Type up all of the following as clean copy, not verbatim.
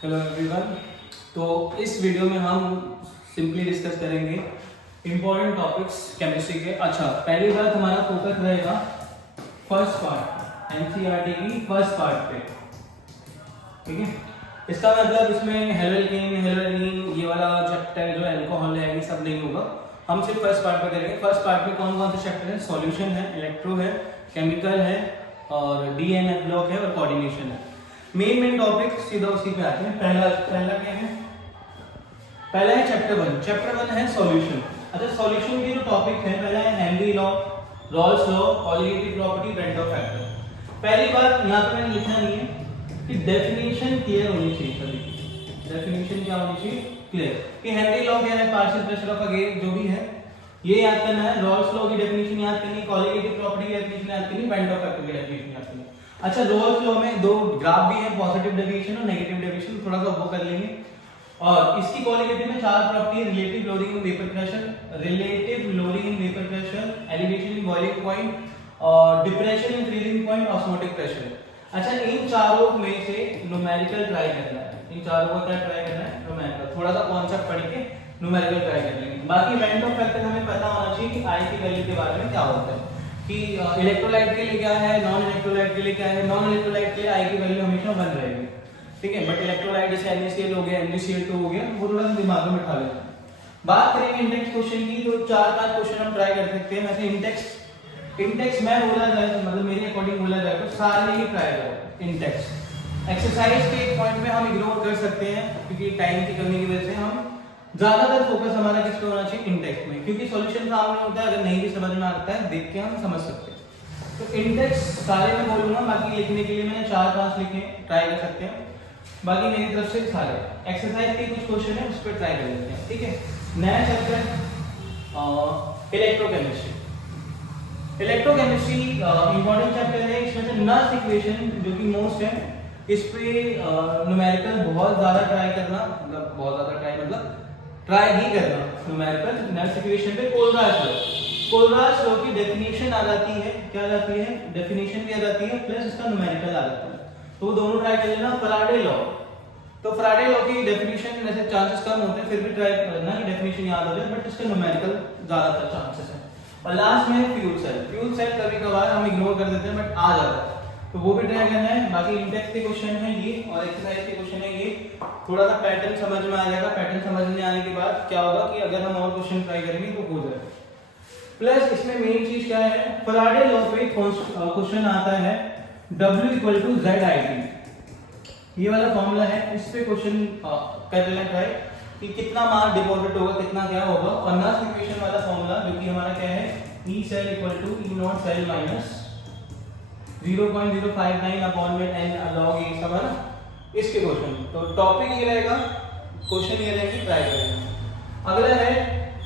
Hello everyone. तो इस video में हम सिंपली डिस्कस करेंगे इम्पोर्टेंट टॉपिक्स केमिस्ट्री के। अच्छा, पहली बात हमारा फोकस रहेगा फर्स्ट पार्ट, एनसीईआरटी की फर्स्ट पार्ट पे। ठीक है, इसका मतलब इसमें हेलोजन, हेलोजन ये वाला चैप्टर जो अल्कोहल है ये सब नहीं होगा। हम सिर्फ फर्स्ट पार्ट पे करेंगे। फर्स्ट पार्ट में कौन कौन से चैप्टर है? सॉल्यूशन है, इलेक्ट्रो है, केमिकल है और डीएनए ब्लॉक है और कोऑर्डिनेशन है। मेन टॉपिक सीधा उसी पे आते हैं। पहला क्या है? पहला है चैप्टर 1। चैप्टर 1 है सॉल्यूशन। अच्छा, सॉल्यूशन के जो टॉपिक है, पहला है Henry law, Raoult's law, colligative property, ब्रेंटो फैक्टर। पहली बात यहाँ पे मैंने लिखा नहीं है कि डेफिनेशन क्लियर होनी चाहिए सभी। डेफिनेशन क्या होनी चाहिए? क्लियर। कि हेनरी लॉ क्या है? Partial pressure of a gas जो भी है ये याद करना है। रॉल्स लॉ की डेफिनेशन याद करनी है, कॉलिगेटिव प्रॉपर्टी की डेफिनेशन याद करनी है, ब्रेंटो फैक्टर की डेफिनेशन याद करनी है। अच्छा, रॉल्स लॉ में दो ग्राफ भी है, पॉजिटिव डेविएशन और नेगेटिव डेविएशन, थोड़ा सा वो कर लेंगे। और इसकी क्वालिटेटिव में चार प्रॉपर्टी है: relative lowering in vapour pressure, relative lowering in vapour pressure, elevation in boiling point और depression in freezing point, osmotic pressure. अच्छा, इन चारों में से न्यूमेरिकल ट्राई करना है। इन चारों का क्या ट्राई करना है? न्यूमेरिकल। थोड़ा सा कॉन्सेप्ट पढ़ के न्यूमेरिकल ट्राई कर लेंगे। बाकी ब्रेंटो फैक्टर हमें पता होना चाहिए कि आई की वैल्यू के बारे में क्या होता है, कि इलेक्ट्रोलाइट के लिए क्या है, नॉन इलेक्ट्रोलाइट के लिए क्या है। नॉन इलेक्ट्रोलाइट के लिए आई की वैल्यू हमेशा 1 रहेगी, ठीक है। बट इलेक्ट्रोलाइट जैसे NaCl हो गया, MgCl2 हो गया, वो थोड़ा सा दिमाग में बिठा लेना है। बात करेंगे इंडेक्स क्वेश्चन की, तो 4-5 क्वेश्चन हम ट्राई कर सकते हैं। वैसे इंडेक्स मैं बोला जाए तो मतलब मेरे अकॉर्डिंग बोला जाए तो सारे ही ट्राई करो इंडेक्स। एक्सरसाइज के एक पॉइंट में हम इग्नोर कर सकते हैं क्योंकि टाइम की कमी की वजह से हम ज्यादातर फोकस हमारा किस पे होना चाहिए? इंडेक्स में, क्योंकि सॉल्यूशन सामने होता है, अगर नहीं भी समझ में आता है देख के हम समझ सकते हैं। तो इंडेक्स सारे में बोलूंगा, बाकी लिखने के लिए मैंने 4-5 लिखे, ट्राई कर सकते हैं। बाकी मेरी तरफ से सारे एक्सरसाइज के कुछ क्वेश्चन है उस पर ट्राई कर लेते हैं, ठीक है। नया chapter electrochemistry. Electrochemistry important chapter है। इसमें से नर्स इक्वेशन जो कि मोस्ट है, इस पे न्यूमेरिकल बहुत ज्यादा ट्राई करना, मतलब बहुत ज्यादा ट्राई मतलब ट्राई ही करना न्यूमेरिकल। नर्स इक्वेशन पे कोलराज लॉ की डेफिनेशन आ जाती है। क्या आ जाती है? डेफिनेशन भी आ जाती है प्लस इसका न्यूमेरिकल आ जाता है, तो वो दोनों ट्राई कर लेना। फैराडे लॉ, तो फैराडे लॉ की डेफिनेशन वैसे चांसेस कम होते हैं, फिर भी ट्राई करना कि डेफिनेशन याद हो जाए, बट इसका न्यूमेरिकल ज्यादातर चांसेस है। और लास्ट में फ्यूल सेल कभी कभार हम इग्नोर कर देते हैं बट आ जाता है, तो वो भी ट्राई करना है। बाकी इंडेक्स के क्वेश्चन है ये और एक्सरसाइज के क्वेश्चन है ये। थोड़ा सा पैटर्न समझ में आ जाएगा। पैटर्न समझने आने के बाद क्या होगा कि अगर हम और क्वेश्चन ट्राई करेंगे तो हो जाएगा। प्लस इसमें मेन चीज क्या है? फैराडे लॉ पे क्वेश्चन आता है W=ZIT, ये वाला फॉर्मूला है, इस पे क्वेश्चन कर लेना ट्राई कि कितना मास डिपॉजिट होगा, कितना क्या होगा। और नर्स इक्वेशन वाला फॉर्मूला जो कि हमारा क्या है? E cell = E naught cell minus 0.059 upon में n log ये सब है ना, इसके क्वेश्चन। तो टॉपिक ये रहेगा, क्वेश्चन ये रहेंगे, ट्राई करेंगे। अगला है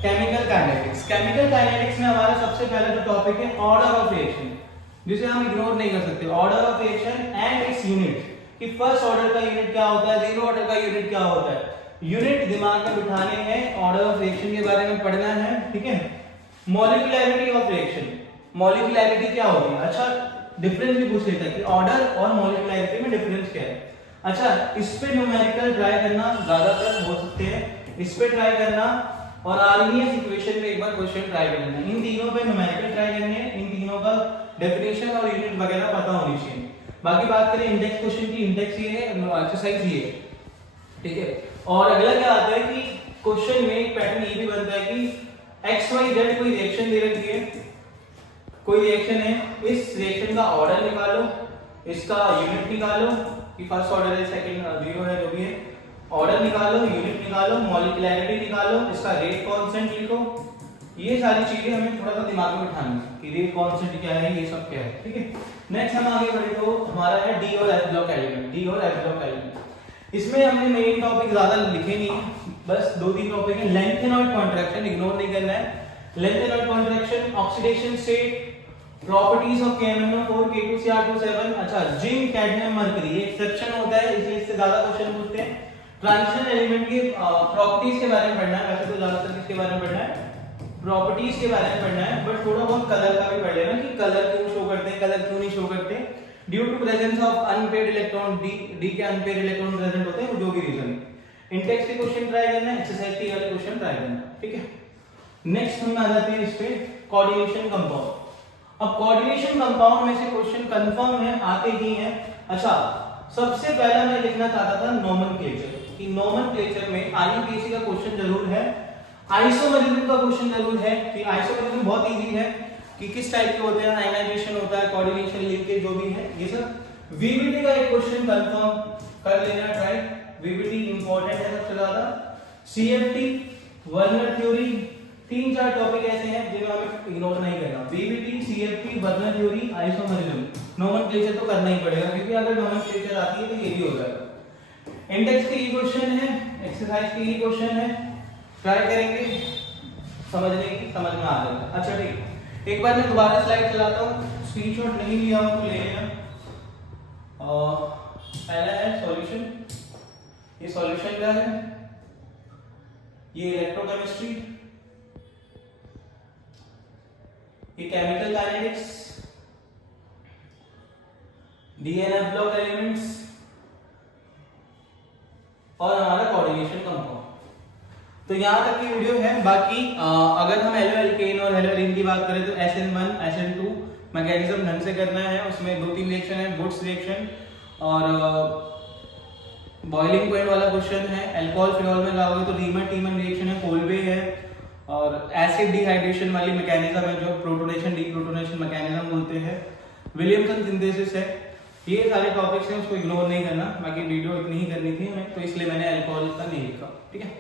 केमिकल काइनेटिक्स। केमिकल काइनेटिक्स में हमारा सबसे पहला जो टॉपिक है ऑर्डर ऑफ रिएक्शन, जिसे हम इग्नोर नहीं कर सकते। Order of reaction and its unit, कि फर्स्ट ऑर्डर का यूनिट क्या होता है, जीरो ऑर्डर का यूनिट क्या होता है। यूनिट दिमाग में बिठाने हैं, ऑर्डर ऑफ रिएक्शन के बारे में पढ़ना है, ठीक है। मॉलिक्यूलैरिटी ऑफ रिएक्शन, मॉलिक्यूलैरिटी क्या होती है? अच्छा, डिफरेंस भी पूछ लेता है कि ऑर्डर और मॉलिक्यूलैरिटी में डिफरेंस क्या है। अच्छा, इस पे न्यूमेरिकल ट्राई करना ज्यादातर हो सकते हैं, इस पे ट्राई करना और आर्गेनियस इक्वेशन पे एक बार क्वेश्चन ट्राई कर लेना। इन तीनों पे न्यूमेरिकल ट्राई करने हैं, इन तीनों का डेफिनेशन और यूनिट वगैरह पता होनी चाहिए। बाकी बात करें इंडेक्स क्वेश्चन की, इंडेक्स ये है, एक्सरसाइज ये है, ठीक है। और अगला क्या आता है कि क्वेश्चन में एक पैटर्न ये भी बनता है कि XYZ कोई रिएक्शन दे रखी है, कोई रिएक्शन है, इस रिएक्शन का ऑर्डर निकालो, इसका यूनिट निकालो कि फर्स्ट ऑर्डर है, सेकंड जीरो है, जो भी है, ऑर्डर निकालो, यूनिट निकालो, मॉलिक्यूलैरिटी निकालो, इसका रेट कांस्टेंट लिखो। ये सारी चीजें हमें थोड़ा सा दिमाग में बिठानी है कि रेट कांस्टेंट क्या है, ये सब क्या है, ठीक है। नेक्स्ट हम आगे बढ़े तो हमारा है डी और एफ ब्लॉक एलिमेंट। डी और एफ ब्लॉक एलिमेंट, इसमें हमने मेन टॉपिक ज्यादा लिखे नहीं है, बस 2-3 टॉपिक है। लेंथेनॉइड कॉन्ट्रैक्शन इग्नोर नहीं करना है। Lanthanoid contraction, oxidation state, properties of KMnO4 K2Cr2 अच्छा, जिंक, कैडमियम, मरकरी, ये एक्सेप्शन होता है, इसलिए इससे ज्यादा क्वेश्चन पूछते हैं। ट्रांजिशन एलिमेंट की प्रॉपर्टीज के बारे में पढ़ना है, वैसे तो ज्यादातर किसके बारे में पढ़ना है? प्रॉपर्टीज के बारे में पढ़ना है, बट थोड़ा बहुत कलर का भी पढ़ लेना कि कलर क्यों शो करते हैं, कलर क्यों नहीं शो करते। Due to presence of unpaired electron, d के अनपेड इलेक्ट्रॉन प्रेजेंट होते हैं, जो भी रीजन है। इंटेक्स के क्वेश्चन ट्राई करना, एक्सरसाइज के वाले क्वेश्चन ट्राई करना, ठीक है। नेक्स्ट हम आ जाते हैं इस पे कोऑर्डिनेशन कंपाउंड। अब कोऑर्डिनेशन कंपाउंड में से क्वेश्चन कंफर्म है, आते ही हैं। अच्छा, सबसे पहला मैं लिखना चाहता था नोमेनक्लेचर, कि नोमेनक्लेचर में आईयूपीएससी का क्वेश्चन जरूर है, आइसोमरिज्म का क्वेश्चन जरूर है, कि आइसोमरिज्म बहुत इजी है कि किस टाइप के होते हैं, आयनाइजेशन होता है, कोऑर्डिनेशन, लिंकेज, जो भी है ये सब। वीबीटी का एक क्वेश्चन कंफर्म कर लेना ट्राई, वीबीटी इंपॉर्टेंट है सबसे ज्यादा। सीएफटी, वर्नर थ्योरी, 3-4 टॉपिक ऐसे हैं जिन्हें हमें इग्नोर नहीं करना। VBT, CFT, Werner theory, isomerism, nomenclature तो करना ही पड़ेगा, क्योंकि अगर नोमेनक्लेचर आती है तो ये भी हो जाएगा। इंडेक्स के ये क्वेश्चन है, एक्सरसाइज के ये क्वेश्चन है, ट्राई करेंगे समझने की, समझ में आ जाएगा। अच्छा ठीक है, एक बार मैं दोबारा स्लाइड चलाता हूँ, स्क्रीनशॉट नहीं लिया हो तो ले लेना। पहला है सॉल्यूशन, ये सॉल्यूशन क्या है, ये इलेक्ट्रोकेमिस्ट्री, ये chemical kinetics, DNF block elements और हमारा कोऑर्डिनेशन कंपाउंड। तो यहाँ तक की वीडियो है। बाकी अगर हम एलो एल्केन और एलो एलिन की बात करें तो SN1 SN2 मैकेनिज्म ढंग से करना है, उसमें 2-3 रिएक्शन है, वुड्स रिएक्शन और बॉइलिंग पॉइंट वाला क्वेश्चन है। अल्कोहल फिनॉल में जाओगे तो रीमन टीमन रिएक्शन है, कोल्बे है, और एसिड डिहाइड्रेशन वाली मैकेनिज्म है जो प्रोटोनेशन डीप्रोटोनेशन मैकेनिज्म बोलते हैं, विलियमसन सिंथेसिस है। ये सारे टॉपिक्स हैं, उसको इग्नोर नहीं करना। बाकी वीडियो इतनी ही करनी थी हमें, तो इसलिए मैंने अल्कोहल का नहीं लिखा, ठीक है।